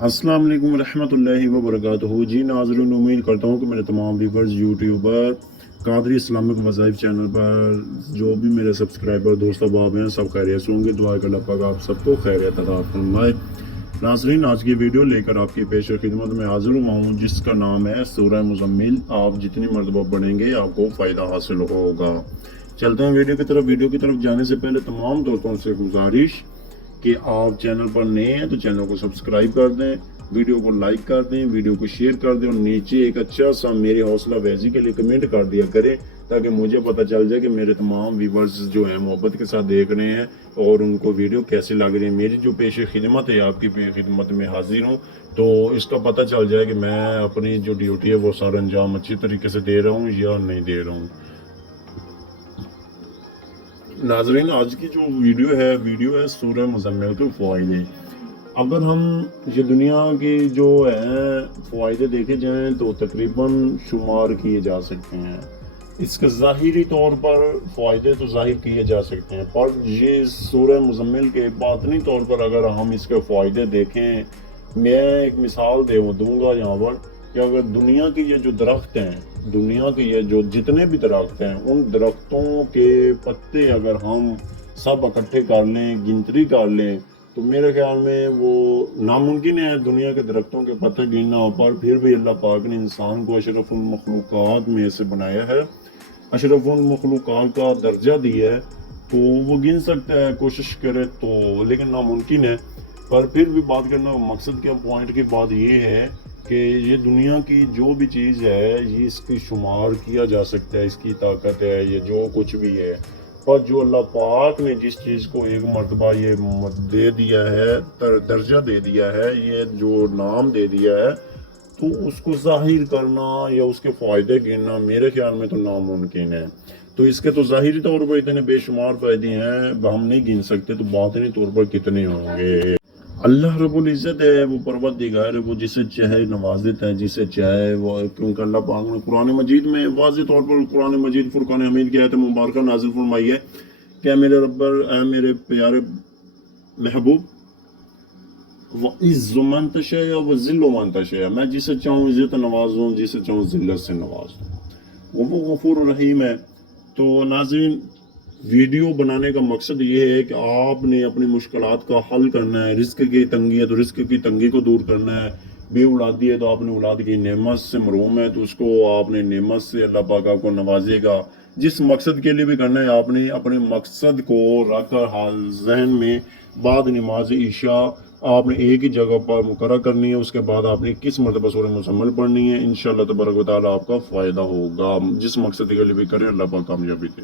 अस्सलाम वालेकुम रहमतुल्लाहि व बरकातहू। जी नाज़रीन, उम्मीद करता हूँ कि मेरे तमाम viewers youtuber Qadri Islamic Wazaif channel पर जो भी मेरे सब्सक्राइबर दोस्त अहबाब हैं सब खैरियत से होंगे। दुआ कर अल्लाह पाक आप सबको खैरियत अता फरमाए। नाज़रीन, आज की वीडियो लेकर आपकी पेश खिदमत में हाजिर हुआ हूँ जिसका नाम है सूरह मुज़म्मिल। आप जितनी मरतबा पढ़ेंगे आपको फ़ायदा हासिल होगा। चलते हैं वीडियो की तरफ। वीडियो की तरफ जाने से पहले तमाम दोस्तों से गुजारिश कि आप चैनल पर नए हैं तो चैनल को सब्सक्राइब कर दें, वीडियो को लाइक कर दें, वीडियो को शेयर कर दें और नीचे एक अच्छा सा मेरी हौसला अफजाई के लिए कमेंट कर दिया करें ताकि मुझे पता चल जाए कि मेरे तमाम व्यूवर्स जो हैं मोहब्बत के साथ देख रहे हैं और उनको वीडियो कैसी लग रही है। मेरी जो पेश खिदमत है आपकी खिदमत में हाजिर हूँ, तो इसका पता चल जाए कि मैं अपनी जो ड्यूटी है वो सारा अंजाम अच्छी तरीके से दे रहा हूँ या नहीं दे रहा हूँ। नाजरीन, आज की जो वीडियो है सूरह मुज़म्मिल के फ़वाइदे। अगर हम ये दुनिया के जो है फ़वाइदे देखे जाएं तो तकरीबन शुमार किए जा सकते हैं। इसके ज़ाहिरी तौर पर फ़वाइदे तो ज़ाहिर किए जा सकते हैं, पर ये सूरह मुज़म्मिल के बातनी तौर पर अगर हम इसके फ़वाइदे देखें, मैं एक मिसाल दूंगा यहाँ पर कि अगर दुनिया की ये जो दरख्त हैं, दुनिया के ये जो जितने भी दरख्त हैं, उन दरख्तों के पत्ते अगर हम सब इकट्ठे कर लें, गिनती कर लें, तो मेरे ख्याल में वो नामुमकिन है दुनिया के दरख्तों के पत्ते गिनना। पर फिर भी अल्लाह पाक ने इंसान को अशरफुल मखलूक़ात में से बनाया है, अशरफुल मखलूक़ात का दर्जा दिया है, तो वो गिन सकता है कोशिश करे तो, लेकिन नामुमकिन है। पर फिर भी बात करना मकसद के पॉइंट की बात ये है कि ये दुनिया की जो भी चीज़ है ये इसकी शुमार किया जा सकता है, इसकी ताकत है, ये जो कुछ भी है। पर जो अल्लाह पाक ने जिस चीज़ को एक मरतबा ये दे दिया है, दर्जा दे दिया है, ये जो नाम दे दिया है, तो उसको जाहिर करना या उसके फ़ायदे गिनना मेरे ख्याल में तो नामुमकिन है। तो इसके तो ज़ाहिरी तौर पर इतने बेशुमार फ़ायदे हैं, हम नहीं गिन सकते, तो बातिनी तौर पर कितने होंगे। अल्लाह रब्बुल इज़्ज़त है, वो परवरदिगार है, वो जिसे चाहे नवाज देता है, जिसे चाहे वो, क्योंकि अल्लाह पाक ने कुरान मजीद में वाज़ेह तौर पर कुरान मजीद फुरकान हमीद की आयत मुबारक नाज़िल फरमाई है कि मेरे रब्बर, ऐ मेरे प्यारे महबूब, व इज़्ज़ु मन तशा व ज़िल्लु मन तशा, मैं जिसे चाहूँ इज़्ज़त नवाजूँ, जिसे चाहूँ ज़िल्लत से नवाज दूँ, वो गफूर रहीम है। तो नाज़रीन, वीडियो बनाने का मकसद ये है कि आपने अपनी मुश्किलात का हल करना है। रिस्क की तंगी है तो रिस्क की तंगी को दूर करना है। बे औलादी है तो आपने औलाद की नेमत से महरूम है तो उसको आपने नेमत से अल्लाह पाक आपको नवाजेगा। जिस मकसद के लिए भी करना है आपने अपने मकसद को रख कर हाल जहन में बाद नमाज ईशा आपने एक ही जगह पर मुकर्रर करनी है। उसके बाद आपने किस मरतबा सूरह मुज़म्मिल पढ़नी है। इंशाअल्लाह तबारक व तआला आपका फ़ायदा होगा। जिस मकसद के लिए भी करें अल्लाह पाक कामयाबी दे।